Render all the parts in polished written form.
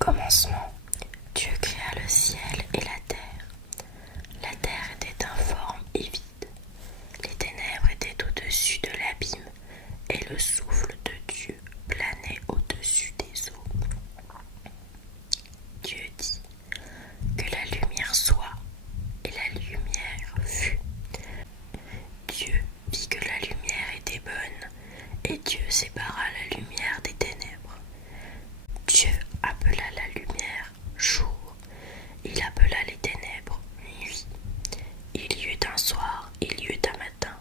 commencement, Dieu créa le ciel et la terre. La terre était informe et vide. Les ténèbres étaient au-dessus de l'abîme, et le souffle de Dieu planait au-dessus des eaux. Dieu dit que la lumière soit, et la lumière fut. Dieu vit que la lumière était bonne, et Dieu sépara la lumière des ténèbres. Dieu appela la lumière jour, il appela les ténèbres nuit. Il y eut un soir, il y eut un matin,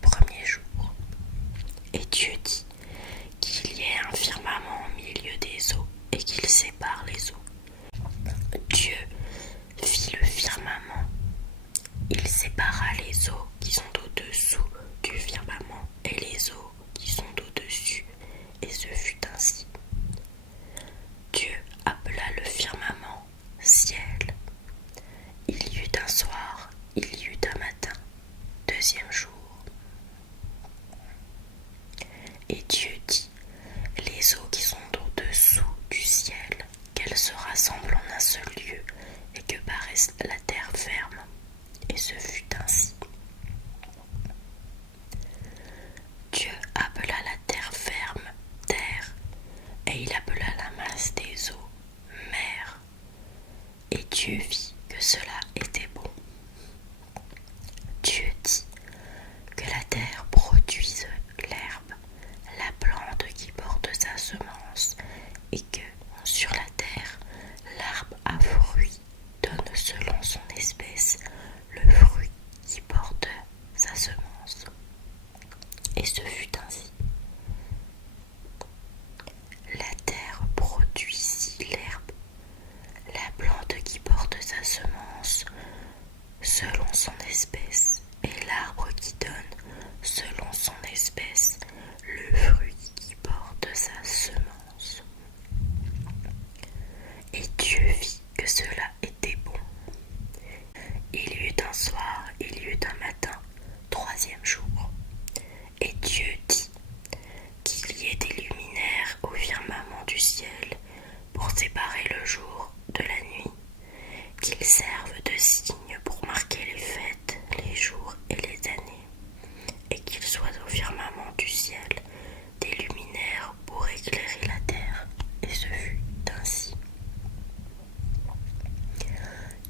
premier jour. Et Dieu dit qu'il y ait un firmament au milieu des eaux et qu'il sépare les eaux. Dieu fit le firmament. Il sépara les eaux qui sont au-dessous du firmament et les eaux qui sont au-dessus, et ce fut ainsi. Dieu appela le firmament ciel. Il y eut un soir, il y eut un matin, deuxième jour. Et Dieu dit, les eaux qui sont au-dessous du ciel, qu'elles se rassemblent en un seul lieu, et que paraisse la terre ferme. Et ce fut ainsi. Dieu appela la terre ferme terre, et il appela la masse des eaux mer. Et Dieu vit que cela était bon. Dieu dit que la terre produise l'herbe, la plante qui porte sa semence, et que sur la terre l'arbre à fruit donne selon son espèce le fruit qui porte sa semence. Et ce fut ainsi. La terre produisit l'herbe, la plante qui porte sa semence selon son espèce, et l'arbre qui donne selon son espèce le fruit qui porte sa semence. Et Dieu vit que cela était bon. Il y eut un soir, il y eut un matin, troisième jour. Et Dieu dit qu'il y ait des luminaires au firmament du ciel pour séparer le jour de la nuit, qu'ils servent de signe pour marquer les fêtes, les jours et les années, et qu'il soit au firmament du ciel des luminaires pour éclairer la terre. Et ce fut ainsi.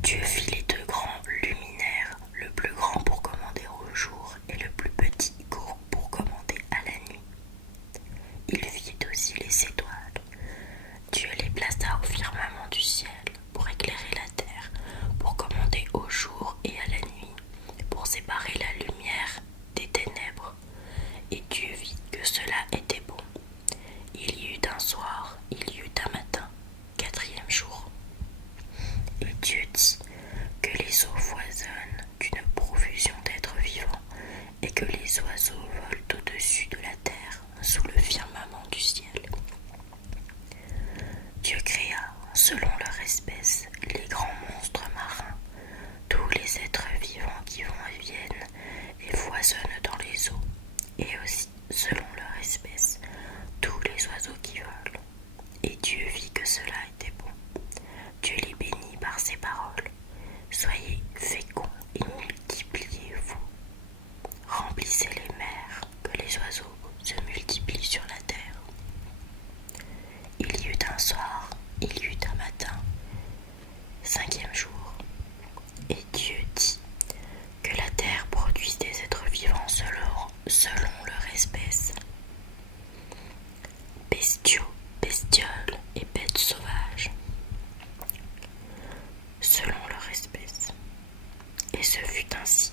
Dieu fit les deux grands luminaires, le plus grand pour commander au jour et le plus petit pour commander à la nuit. Il fit aussi les étoiles. Dieu les plaça au firmament du ciel pour éclairer la terre, pour commander au jour et à la nuit, pour séparer la lumière des ténèbres. Et Dieu vit que cela était bon. Il y eut un soir, il y eut un matin, quatrième jour. Et Dieu dit que les eaux foisonnent d'une profusion d'êtres vivants, et que les oiseaux volent au-dessus de la terre, sous le firmament du ciel. Dieu créa, selon leur espèce, les grands monstres marins, tous les êtres vivants qui vont et viennent et foisonnent dans les eaux, et aussi, selon leur espèce, tous les oiseaux qui volent. Et Dieu vit que cela était bon. Dieu les bénit par ses paroles. Soyez féconds et multipliez-vous. Remplissez les mers, que les oiseaux se multiplient sur la terre. Il y eut un soir, il y eut un matin, cinquième jour. Et Dieu dit que la terre produise des êtres vivants selon leur espèce, bestiaux, bestioles et bêtes sauvages, selon leur espèce. Et ce fut ainsi.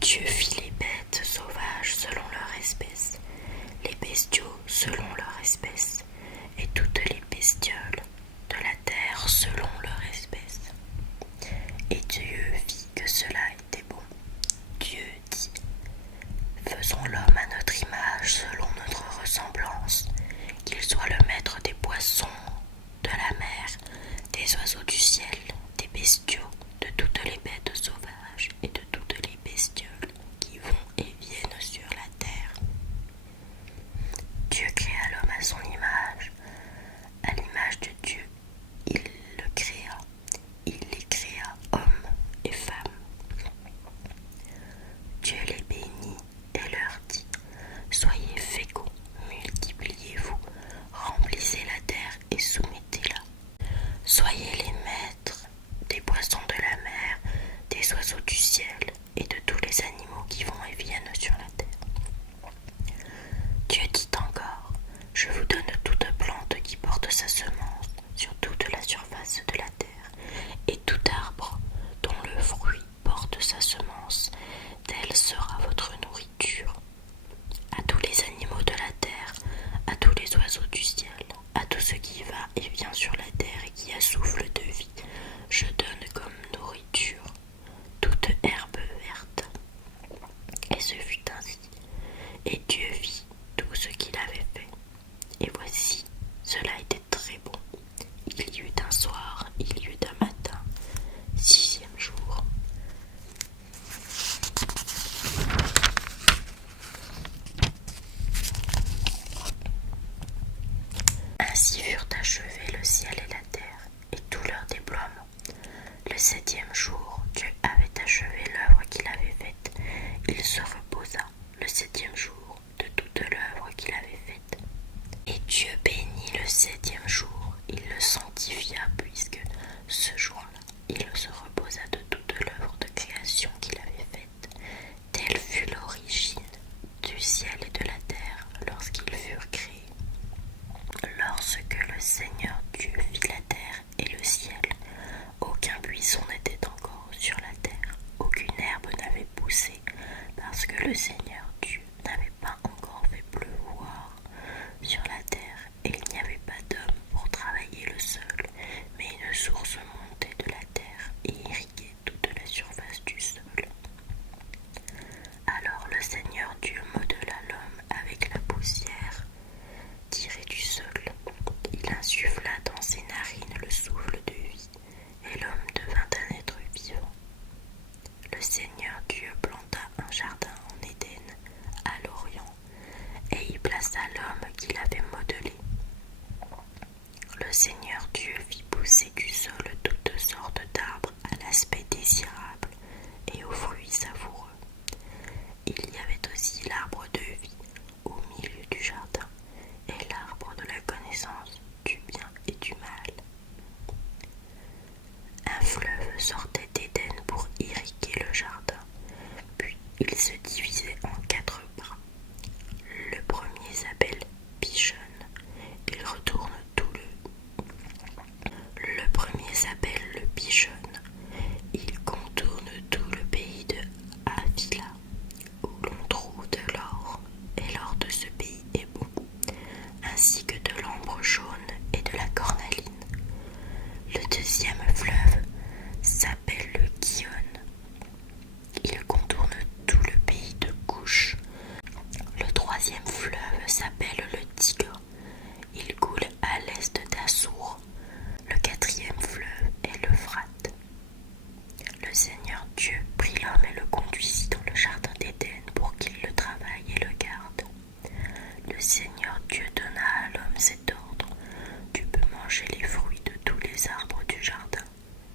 Dieu fit les bêtes sauvages selon leur espèce, les bestiaux selon leur espèce, et toutes les bestioles de la terre selon leur espèce. Et Dieu vit que cela était bon. Dieu dit, faisons l'homme à notre image selon notre ressemblance, qu'il soit le maître des poissons, de la mer, des oiseaux du ciel, des bestiaux, de toutes les bêtes sauvages et de toutes les bestioles qui vont et viennent sur la terre. Dieu créa l'homme à son image. À l'image de Dieu, il ce qui va et vient sur la terre et qui a souffle de vie, je donne comme nourriture toute herbe verte. Et ce fut ainsi. Et Dieu vit tout ce qu'il avait fait. Et voici, cela était très bon. Il y eut un soir, il y eut un matin, 6e jour. Ainsi furent achevés le ciel et la terre, et tout leur déploiement. Le 7e jour, Dieu avait achevé l'œuvre qu'il avait faite. Il se reposa le 7e jour de toute l'œuvre qu'il avait faite. Et Dieu bénit le 7e jour. Il le sanctifia, puisque ce jour-là, il se reposa de toute l'œuvre de création qu'il avait faite. Telle fut l'origine du ciel et de la terre lorsqu'ils furent créés. Lorsque le Seigneur Dieu fit la terre et le ciel, aucun buisson n'était encore sur la terre, aucune herbe n'avait poussé, parce que le Seigneur Dieu n'avait pas encore fait pleuvoir sur la terre, et il n'y avait pas d'homme pour travailler le sol, mais une source montait de la terre et irriguait toute la surface du sol. Alors le Seigneur Dieu modela l'homme avec la poussière tirée du sol. Il insuffla dans ses narines le souffle de vie, et l'homme devint un être vivant. Le Seigneur Dieu planta un jardin en Éden, à l'Orient, et y plaça l'homme qu'il avait modelé. Le Seigneur Dieu fit pousser du sol toutes sortes d'arbres à l'aspect désirable et aux fruits savoureux. Il y avait aussi l'arbre de vie au milieu du jardin, et l'arbre de la connaissance du bien et du mal. Un fleuve sortait d'Éden pour irriguer le jardin, puis il se divisait en 4 bras. Le premier s'appelle Pishon. Il retourne tout le premier s'appelle le Pishon. Il contourne tout le pays de Havila, où l'on trouve de l'or, et l'or de ce pays est bon, ainsi que de l'ambre jaune et de la cornaline. Le deuxième fleuve s'appelle le Gihon. Il contourne tout le pays de Couche. Le troisième fleuve s'appelle le Tigre. Il coule à l'est d'Assour. Le quatrième fleuve est l'Euphrate. Le Seigneur Dieu prit l'homme et le conduisit dans le jardin d'Éden pour qu'il le travaille et le garde. Le Seigneur Dieu donna à l'homme cet ordre: tu peux manger les fruits de tous les arbres du jardin,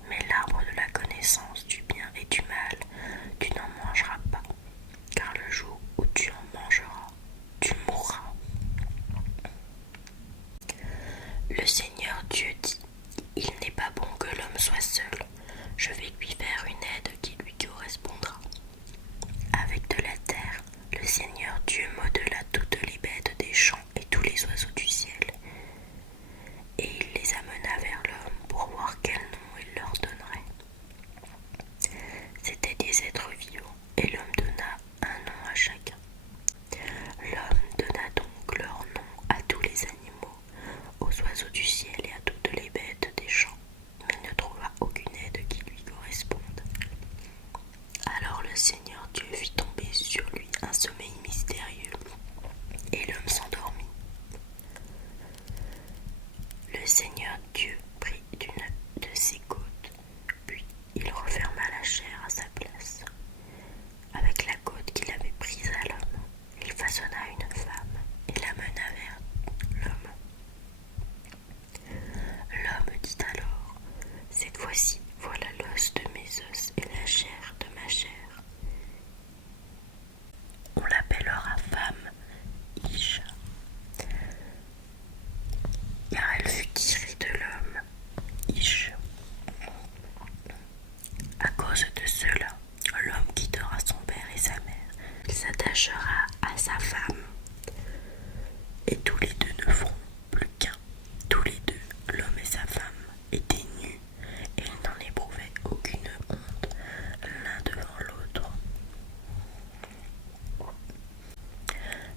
mais l'arbre de la connaissance du bien et du mal, tu n'en mangeras pas, car le jour où tu en mangeras, tu mourras. Le Seigneur Dieu dit: il n'est pas bon que l'homme soit seul, je vais lui faire une aide qui lui correspondra. Avec de la terre, le Seigneur Dieu modela toutes les bêtes des champs et tous les oiseaux du ciel. Et il les amena vers l'homme pour voir quel nom il leur donnerait. C'étaient des êtres vivants, et l'homme donna un nom à chacun. L'homme donna donc leur nom à tous les animaux, aux oiseaux du ciel et à toutes les bêtes des champs, mais ne trouva aucune aide qui lui corresponde. Alors le Seigneur Dieu fit tomber sur lui un sommeil mystérieux, et l'homme s'endormit. Le Seigneur Dieu prit d'une de ses côtes, puis il referma la chair à sa place. Avec la côte qu'il avait prise à l'homme, il façonna une femme et l'amena vers l'homme. L'homme dit alors: cette fois-ci, voilà l'os de mes os et la chair de ma chair. On l'appellera femme Isha, car elle fut tirée de l'homme Ish. À cause de cela, l'homme quittera son père et sa mère. Il s'attachera à sa femme, et tous les deux ne feront plus qu'un. Tous les deux, l'homme et sa femme, étaient nus, et ils n'en éprouvaient aucune honte l'un devant l'autre.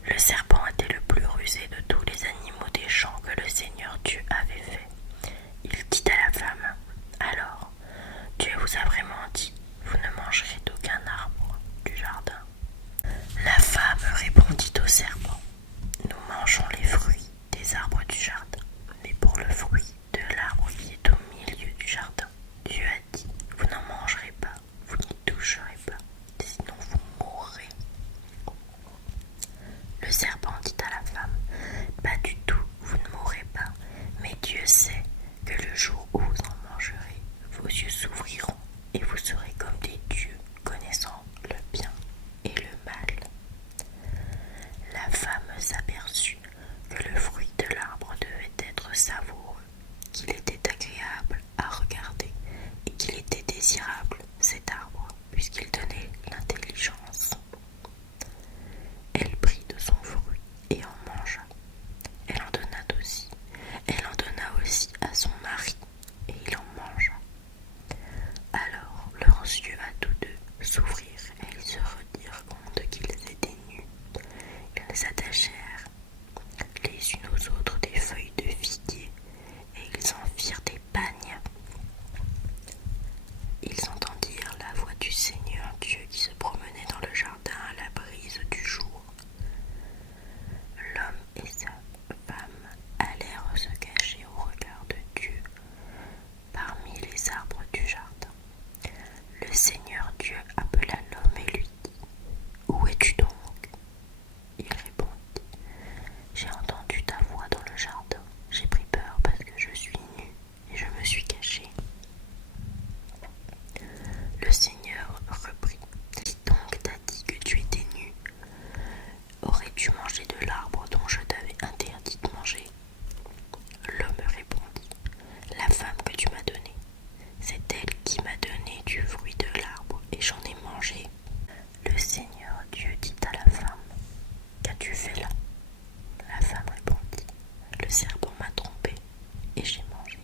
Le serpent était le plus rusé de tous les animaux des champs que le Seigneur Dieu Dieu sait que le jour où vous en mangerez, vos yeux s'ouvriront et vous serez comme des dieux, connaissant le bien et le mal. La femme s'aperçut que le fruit de l'arbre devait être savoureux, qu'il était agréable à regarder et qu'il était désirable, cet arbre, puisqu'il donnait l'intelligence. Elle prit de son fruit et en mangea. Elle en donna aussi. Elle en donna aussi à son mari, et il en mangea. Alors leurs yeux à tous deux s'ouvrirent, et ils se rendirent compte qu'ils étaient nus. Ils attachèrent les unes aux autres des feuilles de figuier, et ils en firent des pagnes. Ils entendirent la voix du Seigneur Dieu qui se promenait dans le jardin à la brise du jour. L'homme et sa femme allèrent se cacher au regard de Dieu parmi les arbres du jardin. Le Seigneur Dieu appela l'homme et lui dit : « Où es-tu donc ? » Il répondit : « J'ai entendu ta voix dans le jardin. J'ai pris peur parce que je suis nu et je me suis caché. » Le Seigneur reprit : « Qui donc t'a dit que tu étais nu ? Aurais-tu mangé de l'arbre dont je t'avais interdit de manger ? » L'homme répondit : « La femme que tu m'as donnée, c'est elle qui m'a donné du fruit de l'arbre et j'en ai mangé. » Le Seigneur Dieu dit à la femme : « Qu'as-tu fait là ? » La femme répondit : « Le serpent m'a trompée et j'ai mangé. »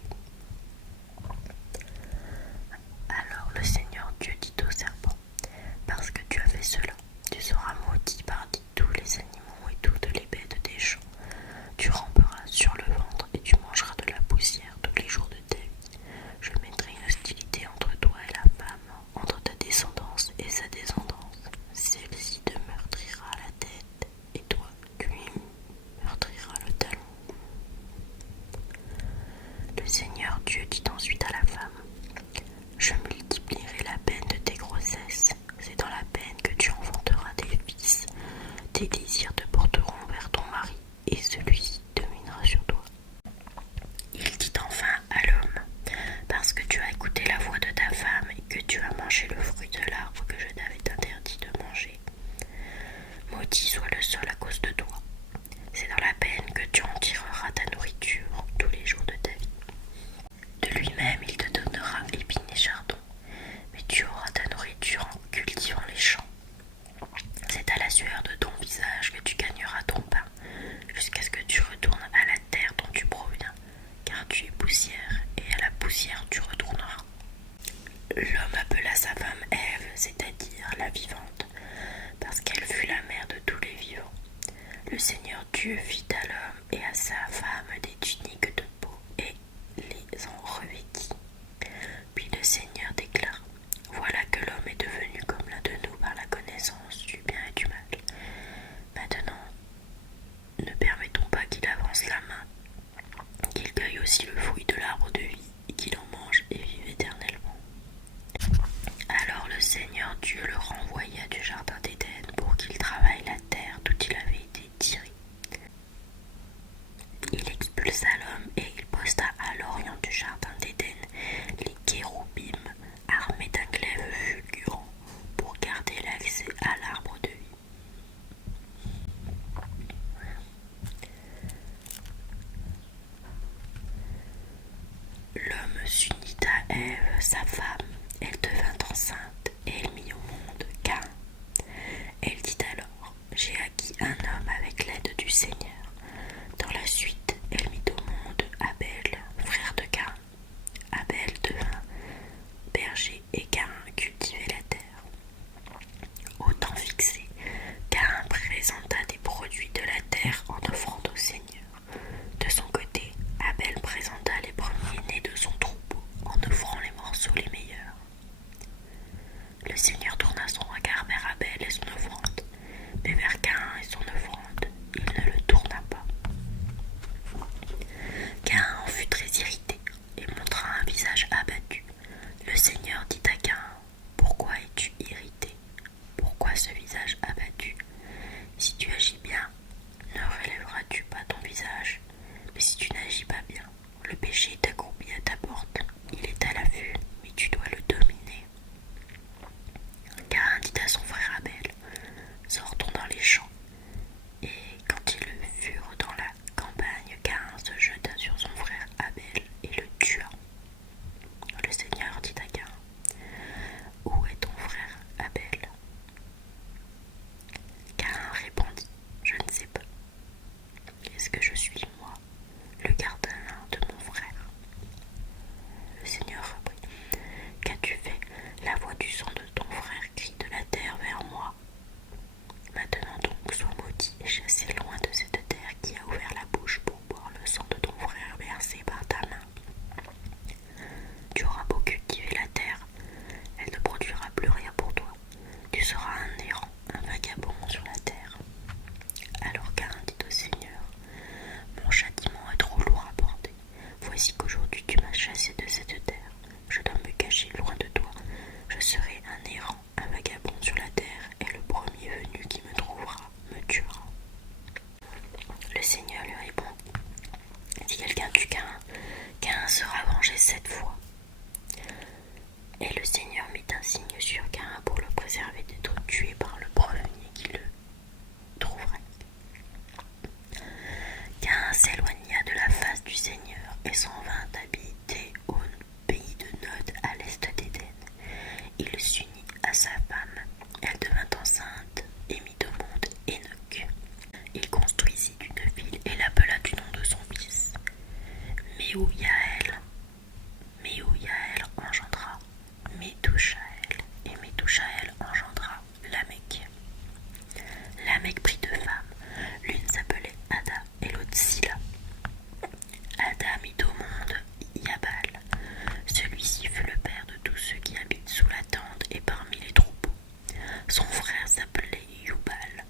Alors le Seigneur Dieu dit au serpent : « Parce que tu as fait cela, tu seras maudit parmi tous les animaux et toutes les bêtes des champs. Tu ramperas sur le ventre et tu mangeras de la poussière tous les jours de ta vie. Je mettrai une hostilité entre toi et la femme, entre ta descendance et sa descendance. Celle-ci te meurtrira la tête et toi, tu lui meurtriras le talon. » Le Seigneur Dieu dit ensuite à la femme : « Je multiplierai la peine de tes grossesses. C'est dans la peine que tu enfanteras des fils. Tes désirs te porteront vers ton mari, et celui-ci dominera sur toi. » Il dit enfin à l'homme : « Parce que tu as écouté la voix de ta femme et que tu as mangé le fruit de l'arbre que je t'avais interdit de manger, maudit soit le sol à cause de toi. C'est dans la peine que tu en tireras ta nourriture tous les jours de ta vie. De lui-même il te donnera épines et chardons, mais tu auras ta nourriture en cultivant les champs. C'est à la sueur de ton visage que tu gagneras ton pain, jusqu'à ce que tu retournes à la terre dont tu proviens, car tu es poussière, et à la poussière tu retourneras. » L'homme appela sa femme Ève, c'est-à-dire la vivante, parce qu'elle fut la mère de tous les vivants. Le Seigneur Dieu fit à l'homme et à sa femme des tuniques de peau et les en revêtit. Puis le Seigneur déclara : « Voilà que l'homme est devenu comme l'un de nous par la connaissance du bien et du mal. Maintenant, ne permettons pas qu'il avance la main, qu'il cueille aussi le fruit de l'arbre de vie et qu'il en mange et vive éternellement. » Alors le Seigneur Dieu le renvoya du jardin d'Éden pour qu'il travaille la terre d'où il avait été tiré. Il expulsa l'homme et il posta à l'orient du jardin d'Éden les kéroubim armés d'un glaive fulgurant pour garder l'accès à l'arbre de vie. L'homme s'unit à Ève, sa femme. Elle devint enceinte et elle mit au monde Caïn. Elle dit alors : « J'ai acquis un homme avec l'aide du Seigneur. » Dans la suite, elle mit au monde Abel, frère de Caïn. Abel devint berger et Caïn cultivait la terre. Au temps fixé, Caïn présenta des produits de la terre en offrande au Seigneur. De son côté, Abel présenta les premiers-nés de son troupeau en offrant les morceaux les meilleurs. Le Seigneur tourna son regard vers Abel et son offrande, mais vers Caïn et son offrande, il ne le tourna pas. Caïn en fut très irrité et montra un visage abattu. Le Seigneur dit à Caïn : « Pourquoi es-tu irrité ? Pourquoi ce visage abattu ? Si tu agis bien, ne relèveras-tu pas ton visage ? Mais si tu n'agis pas bien, le Mehujaël. Mehujaël engendra Methushaël, et Methushaël engendra Lamech. Lamech prit deux femmes, l'une s'appelait Ada et l'autre Silla. Ada mit au monde Yabal. Celui-ci fut le père de tous ceux qui habitent sous la tente et parmi les troupeaux. Son frère s'appelait Yubal.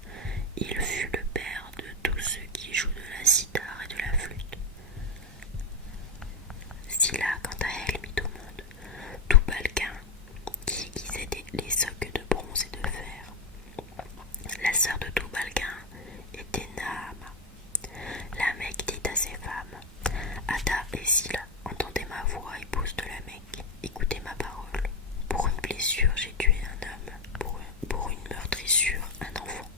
Il fut le père de tous ceux qui jouent de la cithare et de la flûte. Silla, quant à elle, mit au monde Tubal-Caïn, qui aiguisait les socs de bronze et de fer. La sœur de Tubal-Caïn était Naama. Lamech dit à ses femmes: Ada et Silla, entendez ma voix, épouse de Lamech, écoutez ma parole. Pour une blessure, j'ai tué un homme, pour une meurtrissure, un enfant.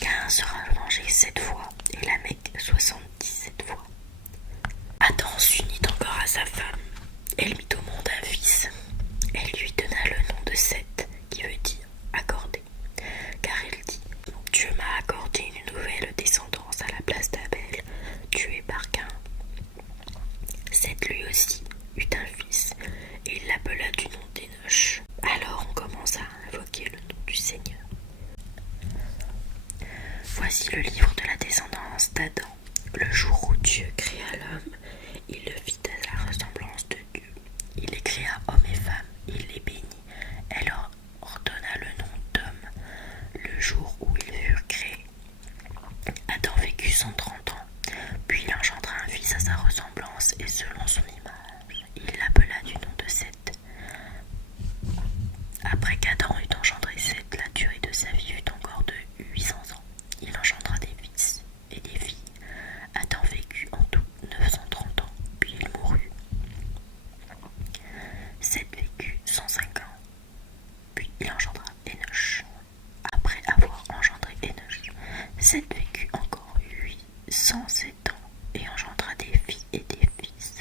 Caïn sera vengé 7 fois, et Lamech 77 fois. Adam s'unit encore à sa femme. Elle mit au monde un fils. Elle lui donna le nom de Seth, qui veut dire accordé, car elle dit: Dieu m'a accordé une nouvelle descendance à la place d'Abel, tué par Caïn. Seth lui aussi eut un fils, et il l'appela du nom d'Enoch. Alors on commença à invoquer le nom du Seigneur. Voici le livre de la descendance d'Adam. Le jour où Dieu créa l'homme, il le fit à la ressemblance de Dieu. Il les créa hommes et femmes, il les bénit. Elle leur ordonna le nom d'homme le jour où ils furent créés. Adam vécut 130 ans, puis il engendra un fils à sa ressemblance et selon son image. Il l'appela du nom de Seth. Après qu'Adam eut engendré Seth, la durée de sa vie fut encore de 800 ans. Il engendra des fils et des filles. Adam vécut en tout 930 ans, puis il mourut. Seth vécut 105 ans, puis il engendra Enoch. Après avoir engendré Enoch, Seth vécut encore 807 ans et engendra des filles et des fils.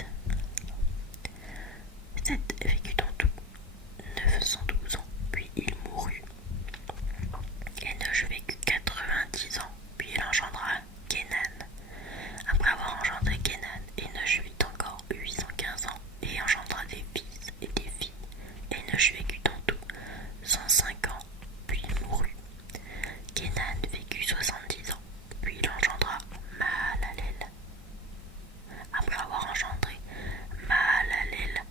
Seth vécut en tout 912 ans, puis il mourut. Enoch vécut 90 ans, puis il engendra Kénan. Après avoir engendré Kénan, Enoch vit encore 815 ans et engendra des fils et des filles. Enoch vécut en tout 105 ans, puis il mourut. Kénan vécut 70 ans, puis il engendra Mahalalel. Après avoir engendré Mahalalel,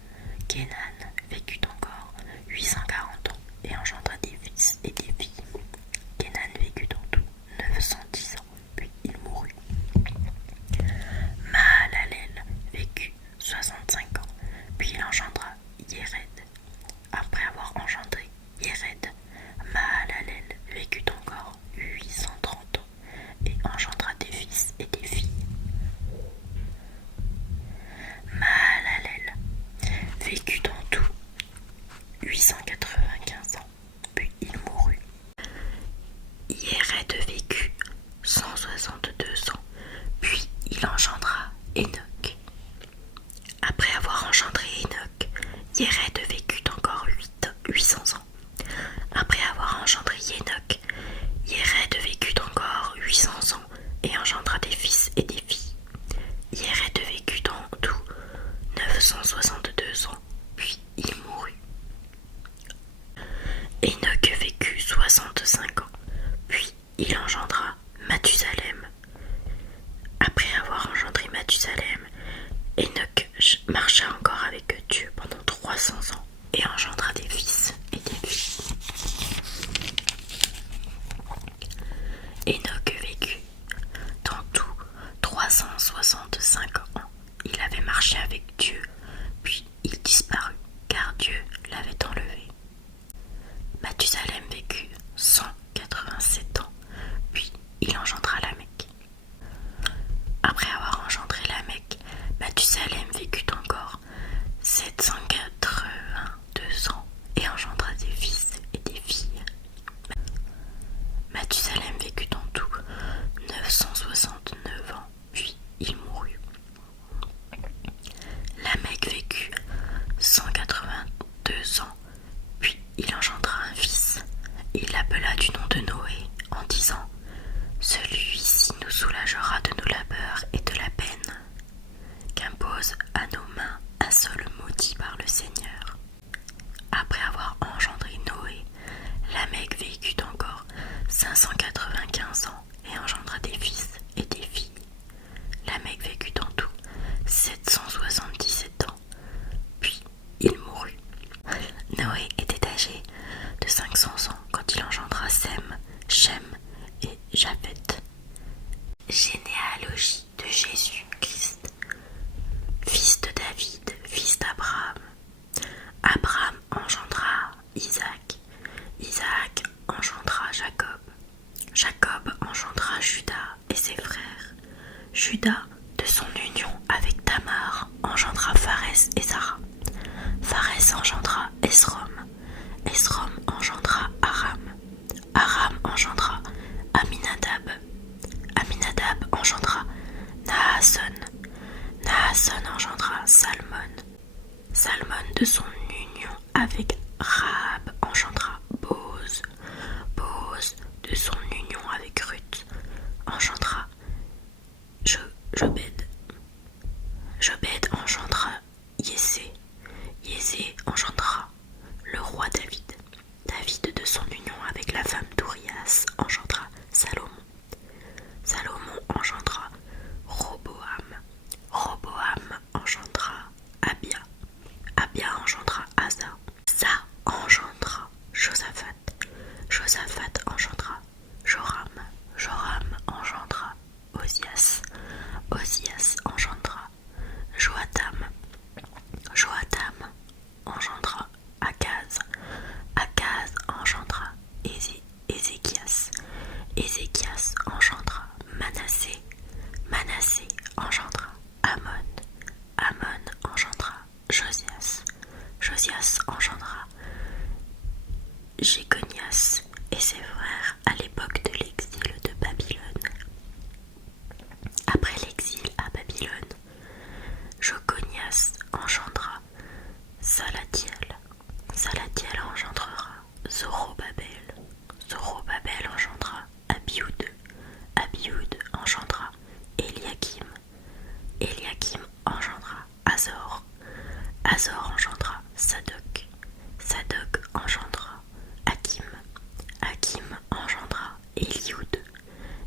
Kénan vécut encore 840 ans et engendra des fils et des filles. Kénan vécut en tout 910 ans, puis il mourut. Mahalalel vécut 65 ans, puis il engendra Yéred. Après avoir engendré Yéred, Mahalalel vécut encore 830 ans et engendra des fils et des filles. Mahalalel vécut en tout 895 ans, puis il mourut. Yéred vécut 162 ans, puis il engendra Enoch. Après avoir engendré Enoch, Yéred vécut encore 800 ans. Après avoir engendré Enoch, Yéred vécut encore 800 ans et engendra des fils et des filles. Yéred vécut en tout 962 ans, puis il mourut. Enoch vécut 65 ans, puis il engendra Mathusalem. Après avoir engendré Mathusalem, Enoch marcha encore avec Dieu pendant 300 ans et engendra des fils et des filles. Enoch vécut en tout 365 ans. Il avait marché avec Dieu, puis il disparut, car Dieu l'avait enlevé. Mathusalem vécut 187 ans, puis il engendra Lamech. Après avoir engendré Lamech, Mathusalem vécut encore 782 ans et engendra des fils et des filles. Mathusalem vécut en tout 969 ans, puis il mourut. Lamech vécut 182 ans, Naasson engendra Salmon. Salmon de son union avec Rahab engendra Booz. Booz de son union avec Ruth engendra Jobed. Jobed engendra Yessé. Yessé engendra le roi David. David de son union avec la femme d'Urias engendra Salomon. Salomon engendra Roboam. Roboam engendra Abia. Abia engendra Asa. Asa engendra Josaphat. Josaphat engendra Joram. Joram engendra Osias. Osias engendra Joatam. Joatam engendra Akaz. Akaz engendra Ézéchias. Ézéchias engendra Manassé. Manassé engendra Amon. Amon engendra Josias. Josias engendra Jéconias et ses frères à l'époque de l'exil de Babylone. Après l'exil à Babylone, Joconias engendra Salatiel. Salatiel engendrera Zorobabel. Zorobabel engendra Abioud. Abioud engendra Eliakim. Eliakim engendra Azor. Azor engendra Sadoc. Sadoc engendra Hakim. Hakim engendra Élioud.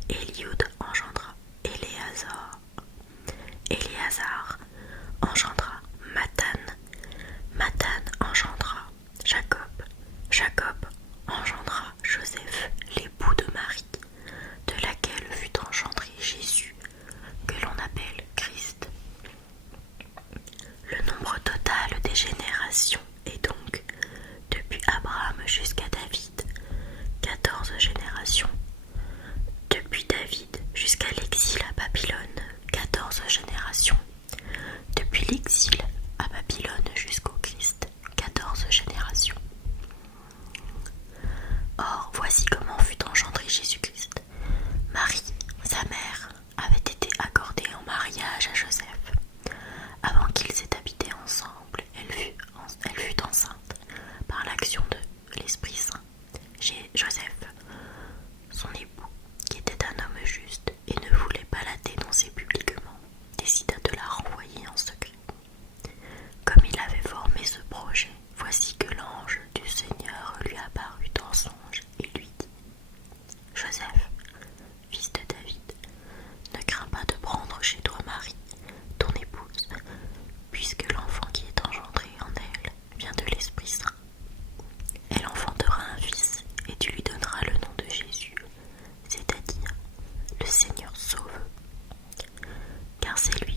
Élioud engendra Éléazar. Éléazar engendra Mathan. Mathan engendra Jacob. Jacob engendra Joseph, l'époux de Marie, de laquelle fut engendré Jésus, que l'on appelle Christ. Le nombre total des générations est donc, depuis Abraham jusqu'à David, 14 générations. Depuis David jusqu'à l'exil à Babylone, 14 générations. Depuis l'exil à Babylone jusqu'au Christ, 14 générations. Or, voici comment fut engendré Jésus-Christ. Marie, sa mère, avait été accordée en mariage à Joseph. Avant qu'ils aient habité ensemble, elle fut enceinte par l'action de l'Esprit Saint. Joseph, son époux, qui était un homme juste et ne voulait pas la dénoncer publiquement, décida de la renvoyer en secret. Comme il avait formé ce projet, voici que l'ange du Seigneur lui apparut en songe et lui dit : Joseph, fils de David, ne crains pas de prendre chez toi Marie, ton épouse, puisque l'enfant qui est engendré en elle vient de l'Esprit Saint. Elle enfantera un fils et tu lui donneras le nom de Jésus, c'est-à-dire le Seigneur sauve. Car c'est lui